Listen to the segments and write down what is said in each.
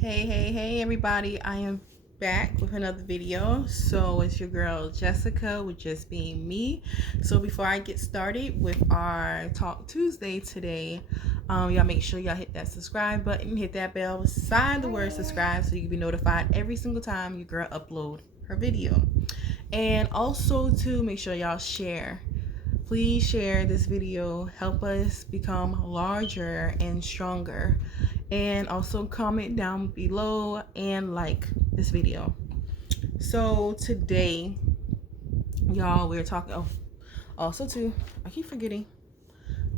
Hey everybody, I am back with another video. So it's your girl Jessica with Just Being Me. So before I get started with our Talk Tuesday today, y'all make sure y'all hit that subscribe button, hit that bell beside the word subscribe so you can be notified every single time your girl upload her video. And also to make sure y'all share. Please share this video, help us become larger and stronger. And also comment down below and like this video. So today, y'all, we're talking, also too, I keep forgetting,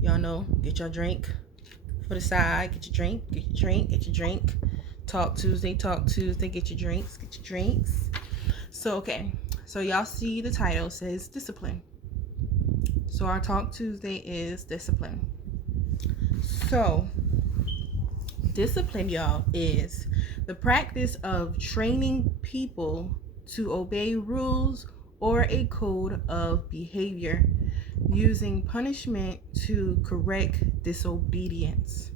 y'all know, get your drink for the side, get your drink, get your drink. Talk Tuesday, get your drinks. So, okay, so y'all see the title says discipline. So our Talk Tuesday is discipline. So discipline, y'all, is the practice of training people to obey rules or a code of behavior using punishment to correct disobedience.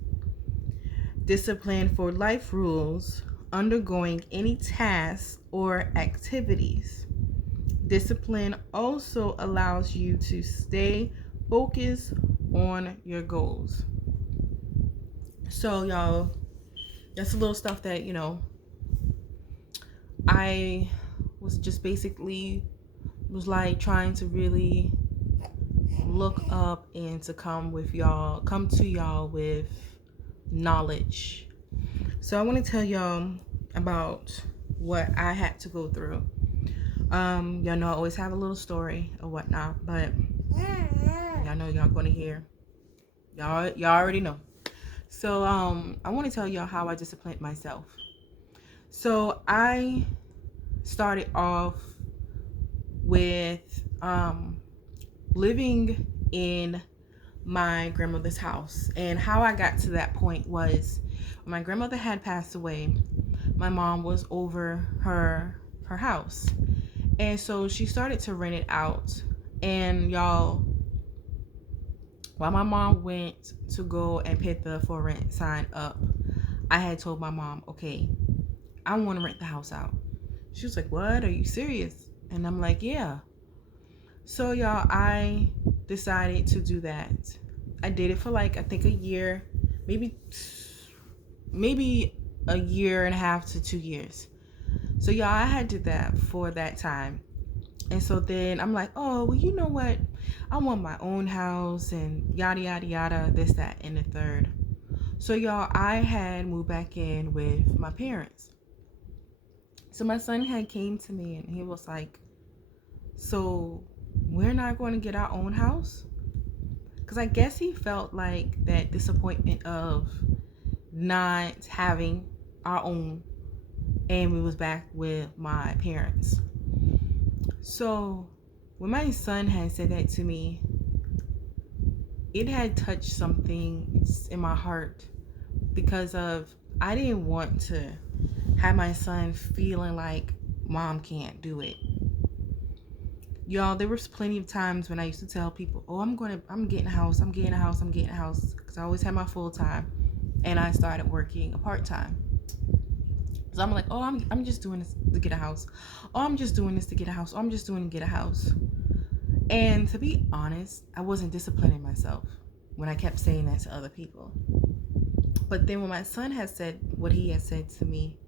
Discipline for life rules, undergoing any tasks or activities. Discipline also allows you to stay focused on your goals. So, y'all, that's a little stuff that, I was just basically was like trying to really look up and to come to y'all with knowledge. So I want to tell y'all about what I had to go through. Y'all know I always have a little story or whatnot, but y'all know y'all gonna hear. Y'all already know. So I want to tell y'all how I disciplined myself. So I started off with living in my grandmother's house, and how I got to that point was when my grandmother had passed away. My mom was over her house, and so she started to rent it out. And y'all, while my mom went to go and put the for rent sign up, I had told my mom, okay, I want to rent the house out. She was like, what? Are you serious? And I'm like, yeah. So y'all, I decided to do that. I did it for like, I think a year, maybe a year and a half to 2 years. So y'all, I had did that for that time. And so then I'm like, oh, well, you know what? I want my own house and yada, yada, yada, this, that, and the third. So y'all, I had moved back in with my parents. So my son had came to me and he was like, so we're not going to get our own house? Because I guess he felt like that disappointment of not having our own, and we was back with my parents. So when my son had said that to me, it had touched something in my heart, because of I didn't want to have my son feeling like mom can't do it. Y'all, there was plenty of times when I used to tell people, oh, I'm getting a house, because I always had my full time, and I started working a part time. So I'm like, oh, I'm just doing this to get a house. Oh, I'm just doing this to get a house. Oh, I'm just doing to get a house. And to be honest, I wasn't disciplining myself when I kept saying that to other people. But then when my son had said what he had said to me,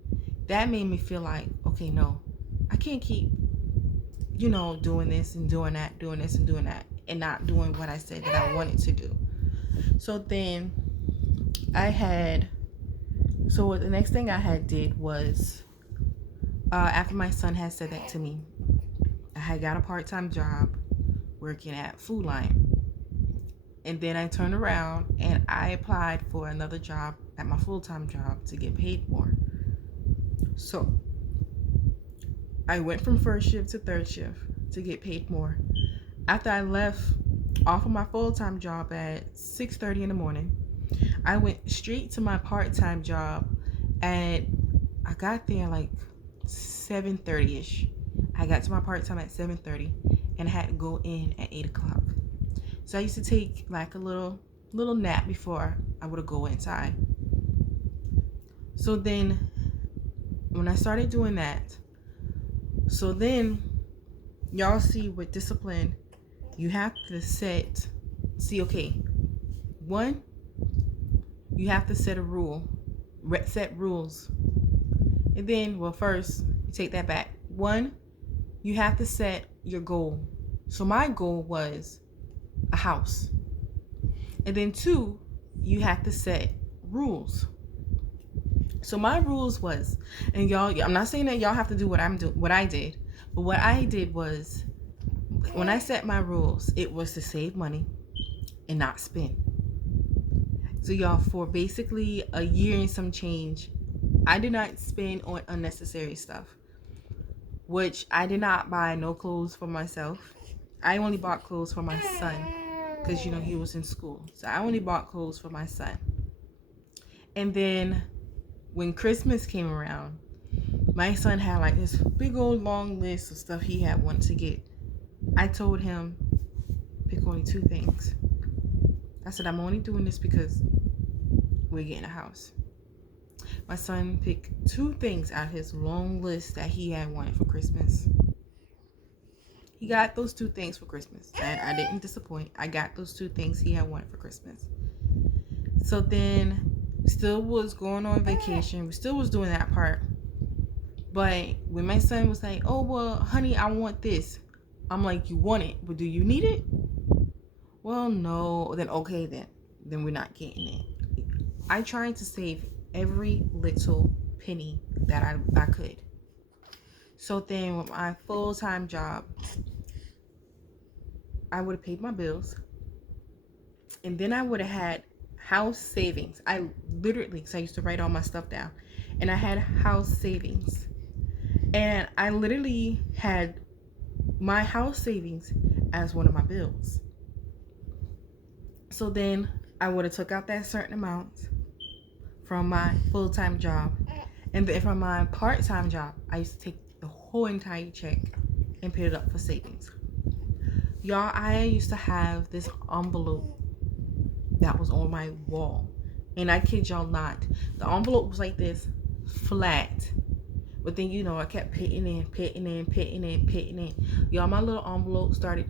that made me feel like, okay, no, I can't keep, doing this and doing that, and not doing what I said that I wanted to do. So then so the next thing I had did was, after my son had said that to me, I had got a part-time job working at Food Lion. And then I turned around and I applied for another job at my full-time job to get paid more. So I went from first shift to third shift to get paid more. After I left off of my full-time job at 6:30 in the morning, I went straight to my part-time job, and I got there like 7:30ish. I got to my part-time at 7:30, and I had to go in at 8 o'clock. So I used to take like a little nap before I would go inside. So then when I started doing that, so then y'all see with discipline, you have to okay, one, you have to set a rule, set rules. And then, well, first, you take that back. One, you have to set your goal. So my goal was a house. And then two, you have to set rules. So my rules was, and y'all, I'm not saying that y'all have to do what I did, but what I did was, when I set my rules, it was to save money and not spend. So y'all, for basically a year and some change, I did not spend on unnecessary stuff, which I did not buy no clothes for myself. I only bought clothes for my son because, you know, he was in school. So I only bought clothes for my son. And then when Christmas came around, my son had like this big old long list of stuff he had wanted to get. I told him, pick only 2 things. I said, I'm only doing this because we're getting a house. My son picked 2 things out of his long list that he had wanted for Christmas. He got those 2 things for Christmas. And I didn't disappoint. I got those 2 things he had wanted for Christmas. So then we still was going on vacation. We still was doing that part. But when my son was like, oh, well, honey, I want this. I'm like, you want it, but do you need it? Well, no. Then okay, then we're not getting it. I tried to save every little penny that I could. So then with my full-time job, I would have paid my bills, and then I would have had house savings. I literally, because I used to write all my stuff down, and I had house savings, and I literally had my house savings as one of my bills. So then I would have took out that certain amount from my full-time job, and then from my part-time job, I used to take the whole entire check and put it up for savings. Y'all, I used to have this envelope that was on my wall, and I kid y'all not, the envelope was like this, flat. But then, you know, I kept pitting in. Y'all, my little envelope started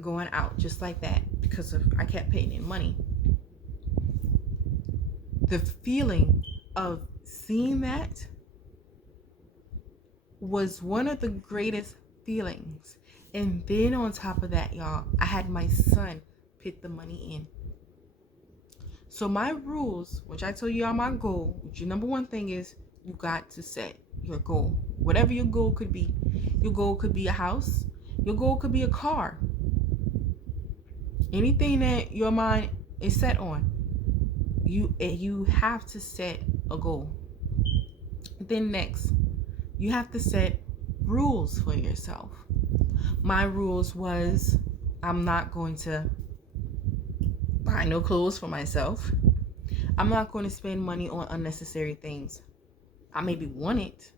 going out just like that because I kept pitting in money. The feeling of seeing that was one of the greatest feelings. And then on top of that, y'all, I had my son put the money in. So my rules, which I told y'all my goal, which your number one thing is, you got to set your goal. Whatever your goal could be. Your goal could be a house. Your goal could be a car. Anything that your mind is set on, you have to set a goal. Then next, you have to set rules for yourself. My rules was, I'm not going to buy no clothes for myself. I'm not going to spend money on unnecessary things. I maybe want it,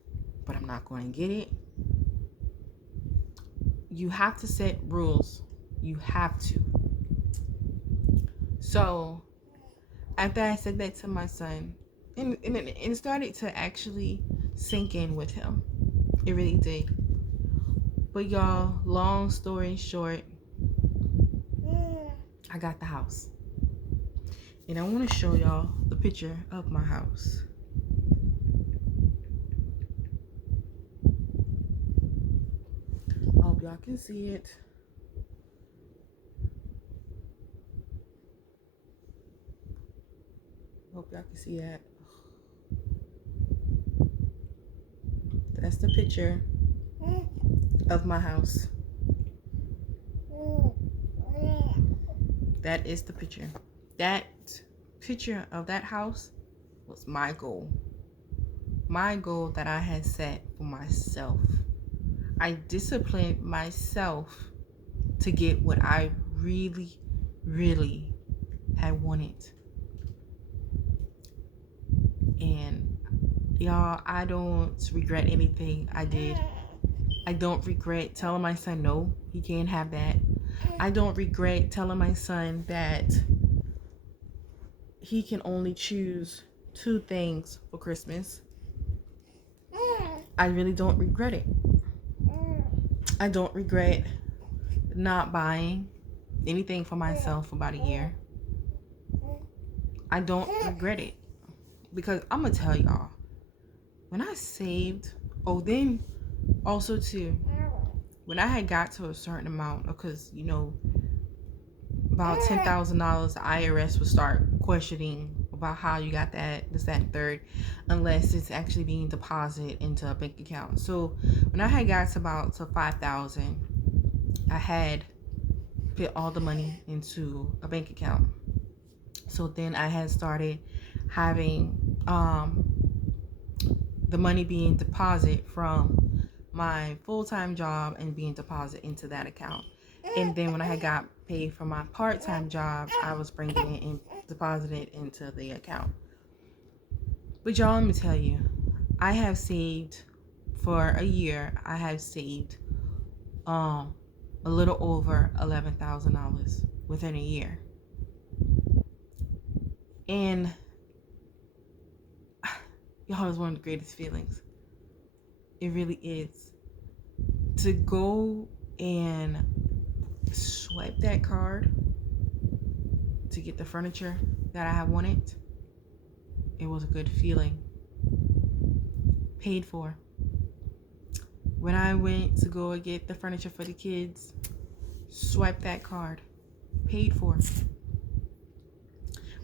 but I'm not going to get it. You have to set rules. You have to. So after I said that to my son, and it started to actually sink in with him. It really did. But y'all, long story short, I got the house. And I want to show y'all the picture of my house. I hope y'all can see it. Hope y'all can see that. That's the picture of my house. That is the picture. That picture of that house was my goal. My goal that I had set for myself. I disciplined myself to get what I really, really had wanted. And y'all, I don't regret anything I did. I don't regret telling my son no, he can't have that. I don't regret telling my son that he can only choose 2 things for Christmas. I really don't regret it. I don't regret not buying anything for myself for about a year. I don't regret it because I'm gonna tell y'all, when I saved, then also too, when I had got to a certain amount, because about $10,000, the IRS would start questioning about how you got that, this, that, and third, unless it's actually being deposited into a bank account. So when I had got to about 5,000, I had put all the money into a bank account. So then I had started having the money being deposited from my full-time job and being deposited into that account. And then when I had got paid for my part-time job, I was bringing it and depositing it into the account. But y'all, let me tell you, I have saved for a year. I have saved a little over $11,000 within a year. And y'all, is one of the greatest feelings. It really is. To go and swipe that card to get the furniture that I wanted, it was a good feeling. Paid for. When I went to go and get the furniture for the kids, swipe that card. Paid for.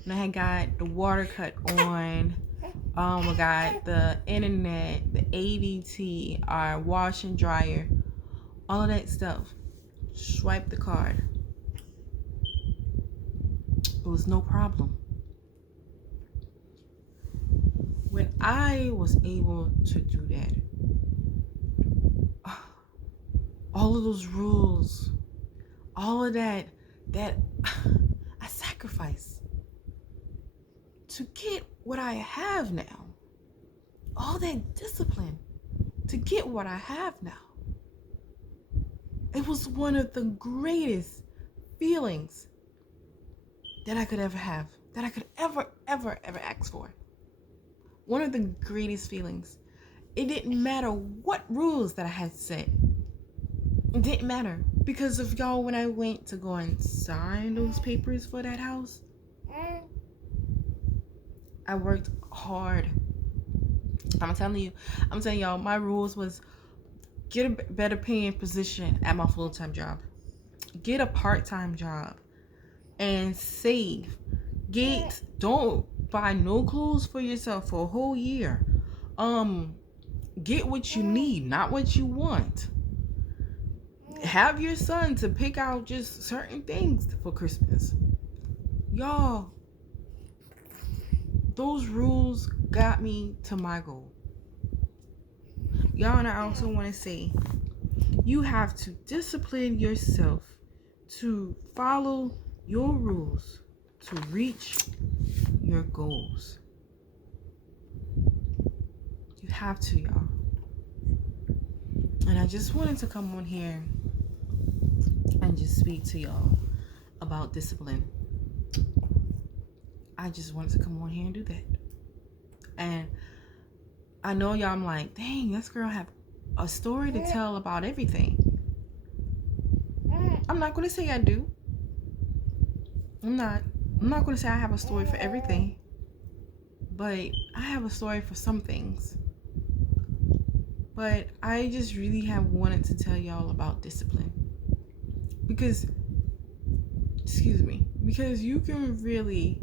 When I had got the water cut on, I got the internet, the ADT, our wash and dryer, all of that stuff. Swipe the card. It was no problem. When I was able to do that, all of those rules, all of that I sacrificed to get what I have now. All that discipline to get what I have now. It was one of the greatest feelings that I could ever have, that I could ever ask for. One of the greatest feelings. It didn't matter what rules that I had set. It didn't matter. Because of y'all, when I went to go and sign those papers for that house, I worked hard. I'm telling y'all, my rules was get a better paying position at my full-time job. Get a part-time job and save. Don't buy no clothes for yourself for a whole year. Get what you need, not what you want. Have your son to pick out just certain things for Christmas. Y'all, those rules got me to my goal. Y'all, and I also want to say, you have to discipline yourself to follow your rules to reach your goals. You have to, y'all. And I just wanted to come on here and just speak to y'all about discipline. I just wanted to come on here and do that. And I know y'all, I'm like, dang, this girl have a story to tell about everything. I'm not going to say I do. I'm not going to say I have a story for everything. But I have a story for some things. But I just really have wanted to tell y'all about discipline. Because you can really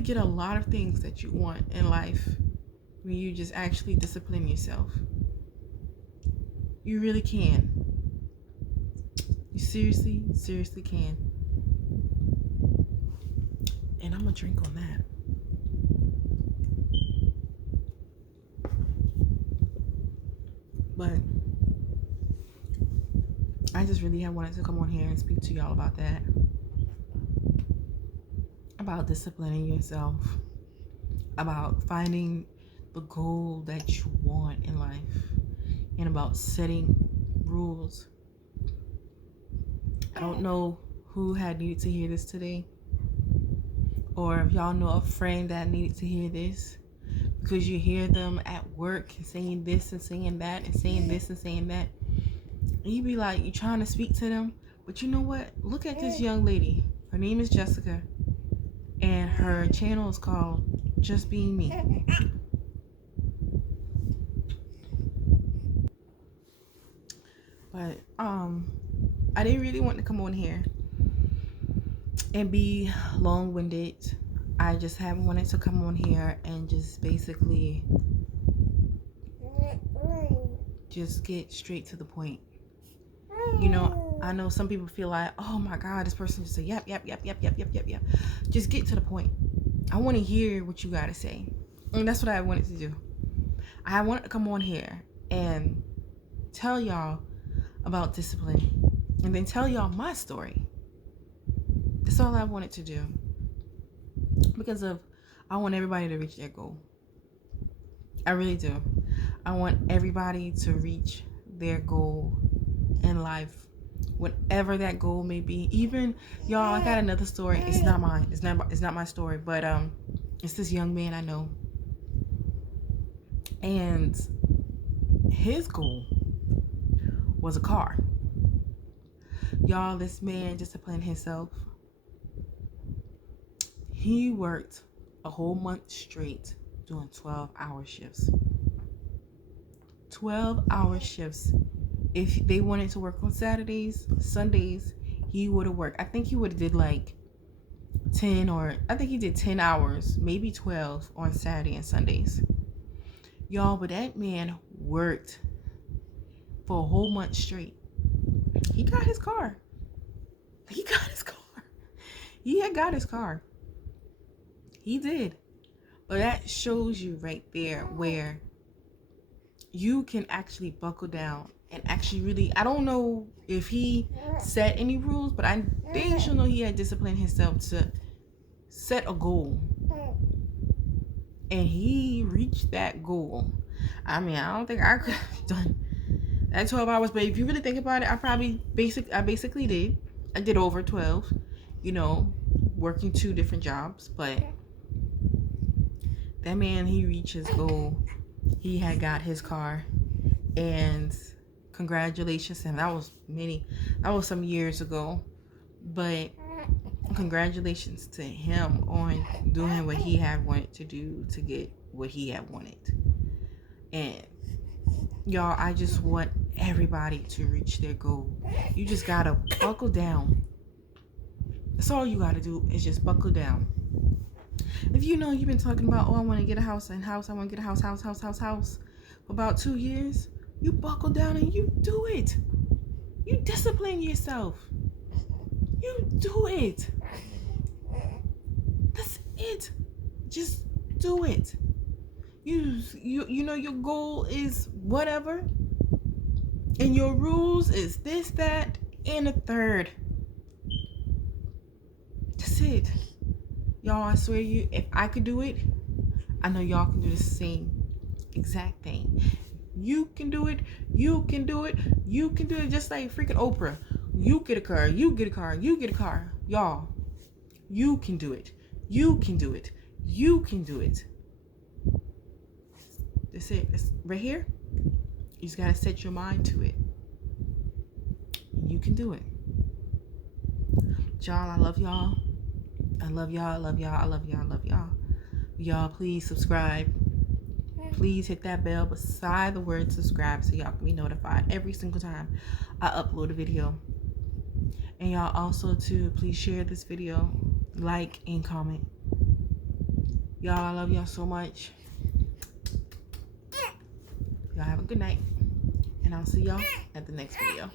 get a lot of things that you want in life when you just actually discipline yourself. You really can. You seriously can. And I'm gonna drink on that. But I just really have wanted to come on here and speak to y'all about that. About disciplining yourself. About finding the goal that you want in life. And about setting rules. I don't know who had needed to hear this today. Or if y'all know a friend that needed to hear this. because you hear them at work saying this and saying that and saying this and saying that. And you be like, you trying to speak to them. But you know what? Look at this young lady. Her name is Jessica. And her channel is called Just Being Me. But I didn't really want to come on here and be long-winded. I just haven't wanted to come on here and just basically just get straight to the point. You know, I know some people feel like, oh my God, this person just say yep. Just get to the point. I want to hear what you got to say. And that's what I wanted to do. I wanted to come on here and tell y'all about discipline and then tell y'all my story. That's all I wanted to do. Because I want everybody to reach their goal. I really do. I want everybody to reach their goal in life, whatever that goal may be. Even y'all, I got another story. It's not mine. It's not my story, but it's this young man I know, and his goal was a car. Y'all, this man disciplined himself. He worked a whole month straight doing 12-hour shifts. 12-hour shifts. If they wanted to work on Saturdays, Sundays, he would have worked. I think he would have did like 10, or I think he did 10 hours, maybe 12 on Saturday and Sundays. Y'all, but that man worked for a whole month straight. He got his car. He got his car. He had got his car. He did. But that shows you right there where you can actually buckle down and actually really, I don't know if he set any rules, but I damn sure know he had disciplined himself to set a goal. And he reached that goal. I mean, I don't think I could have done that 12 hours, but if you really think about it, I basically did. I did over 12, you know, working 2 different jobs, but that man, he reached his goal. He had got his car, and congratulations. And that was some years ago, but congratulations to him on doing what he had wanted to do to get what he had wanted. And y'all, I just want everybody to reach their goal. You just gotta buckle down. That's all you gotta do, is just buckle down. If you know you've been talking about, oh, I want to get a house, I want to get a house for about 2 years, you buckle down and you do it. You discipline yourself. You do it. That's it. Just do it. You know your goal is whatever, and your rules is this, that, and a third. That's it. Y'all, I swear you, if I could do it, I know y'all can do the same exact thing. You can do it. You can do it. You can do it just like freaking Oprah. You get a car. You get a car. You get a car. Y'all, you can do it. You can do it. You can do it. That's it. That's right here. You just gotta set your mind to it. You can do it. Y'all, I love y'all. I love y'all. I love y'all. I love y'all. I love y'all. Y'all, please subscribe. Please hit that bell beside the word subscribe so y'all can be notified every single time I upload a video. And y'all also too, please share this video, like, and comment. Y'all, I love y'all so much. Y'all have a good night. And I'll see y'all at the next video.